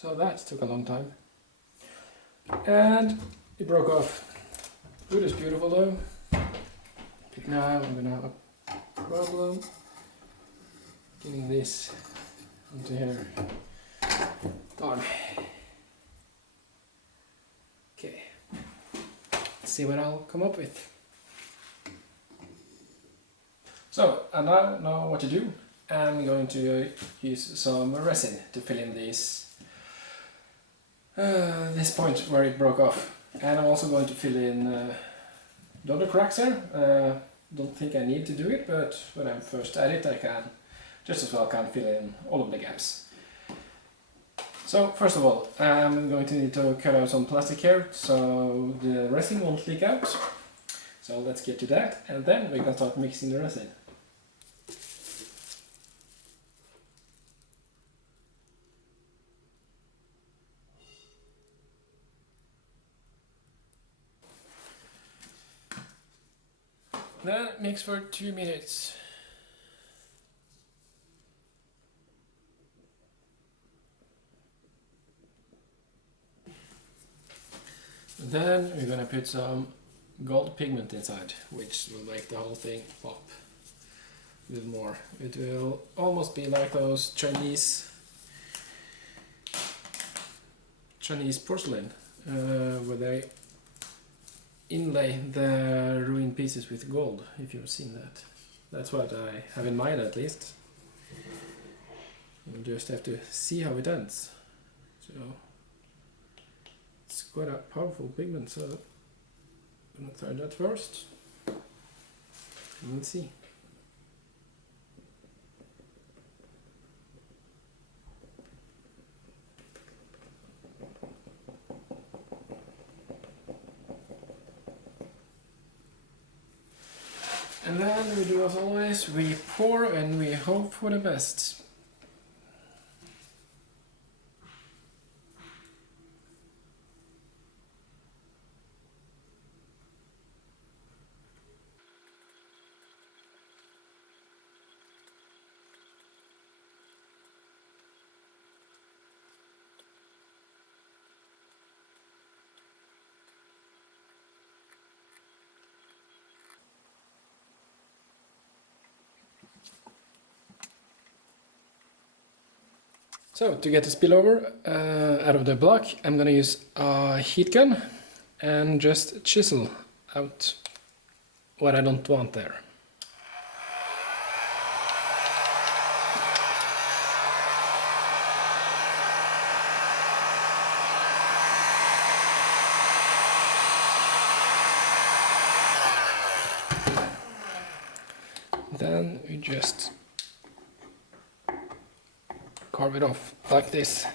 So that took a long time. And it broke off. Wood is beautiful though. But now I'm gonna have a problem getting this onto here. Darn. Okay. Let's see what I'll come up with. So I now know what to do. I'm going to use some resin to fill in this point where it broke off. And I'm also going to fill in the other cracks here. Don't think I need to do it, but when I'm first at it I can just as well fill in all of the gaps. So first of all, I'm going to need to cut out some plastic here so the resin won't leak out. So let's get to that, and then we can start mixing the resin. Then mix for 2 minutes. Then we're gonna put some gold pigment inside, which will make the whole thing pop a little more. It will almost be like those Chinese porcelain, where they inlay the ruined pieces with gold, if you've seen that. That's what I have in mind, at least. You just have to see how it ends. So it's quite a powerful pigment, so I'm gonna try that first. And let's see. And then we do as always, we pour and we hope for the best. So to get the spillover out of the block, I'm gonna use a heat gun and just chisel out what I don't want there. Then we just carve it off like this.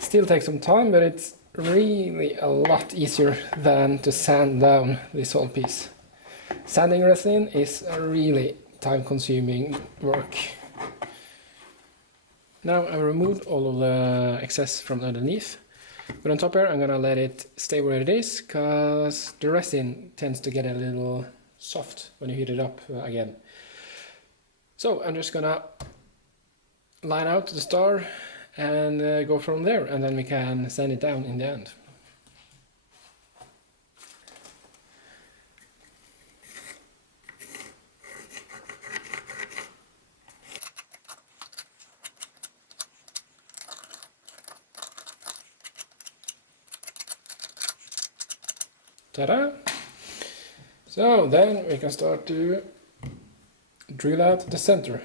Still takes some time, but it's really a lot easier than to sand down this whole piece. Sanding resin is a really time-consuming work. Now I've removed all of the excess from underneath, but on top here I'm gonna let it stay where it is, because the resin tends to get a little soft when you heat it up again. So I'm just gonna line out the star and go from there, and then we can sand it down in the end. Ta-da! So then we can start to drill out the center.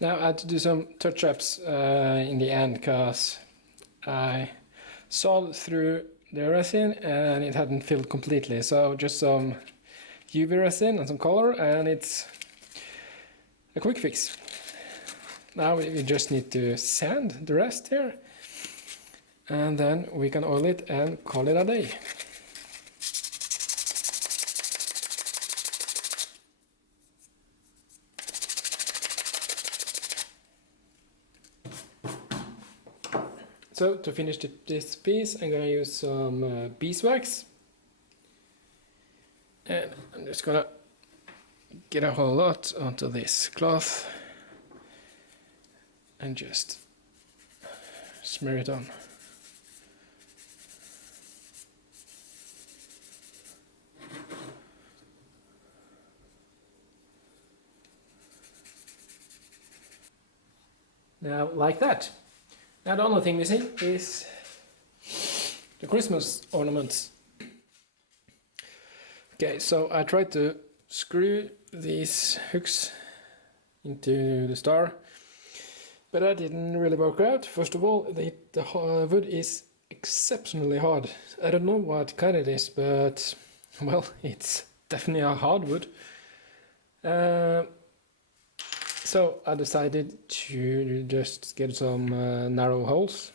Now I had to do some touch-ups in the end because I sawed through the resin and it hadn't filled completely, so just some UV resin and some color, and it's a quick fix. Now we just need to sand the rest here, and then we can oil it and call it a day. So to finish this piece, I'm gonna use some beeswax, and I'm just gonna get a whole lot onto this cloth and just smear it on. Now, like that. Now the only thing missing is the Christmas ornaments. Okay, so I tried to screw these hooks into the star, but that didn't really work out. First of all, the wood is exceptionally hard. I don't know what kind it is, but well, it's definitely a hardwood. So I decided to just get some narrow holes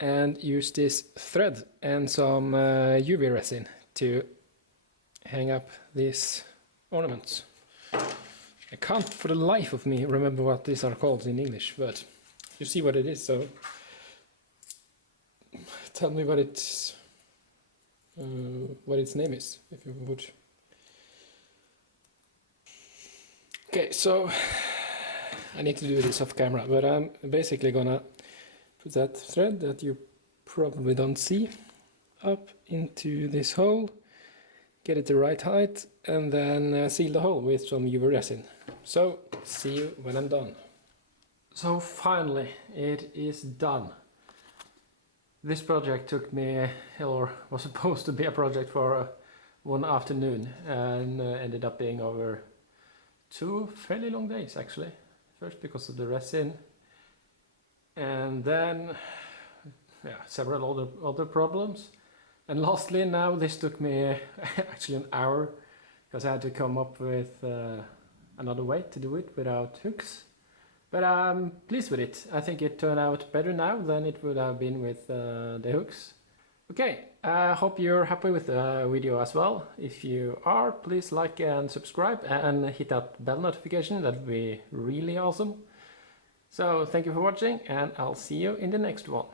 and use this thread and some UV resin to hang up these ornaments. I can't for the life of me remember what these are called in English, but you see what it is, so tell me what its name is, if you would. Okay, so I need to do this off camera, but I'm basically gonna put that thread that you probably don't see up into this hole, get it the right height, and then seal the hole with some UV resin. So, see you when I'm done. So finally, it is done. This project took me, or was supposed to be a project for one afternoon, and ended up being over 2 fairly long days actually. First because of the resin, and then several other problems, and lastly now this took me actually an hour because I had to come up with another way to do it without hooks. But I'm pleased with it. I think it turned out better now than it would have been with the hooks. Okay, I hope you're happy with the video as well. If you are, please like and subscribe and hit that bell notification. That would be really awesome. So thank you for watching, and I'll see you in the next one.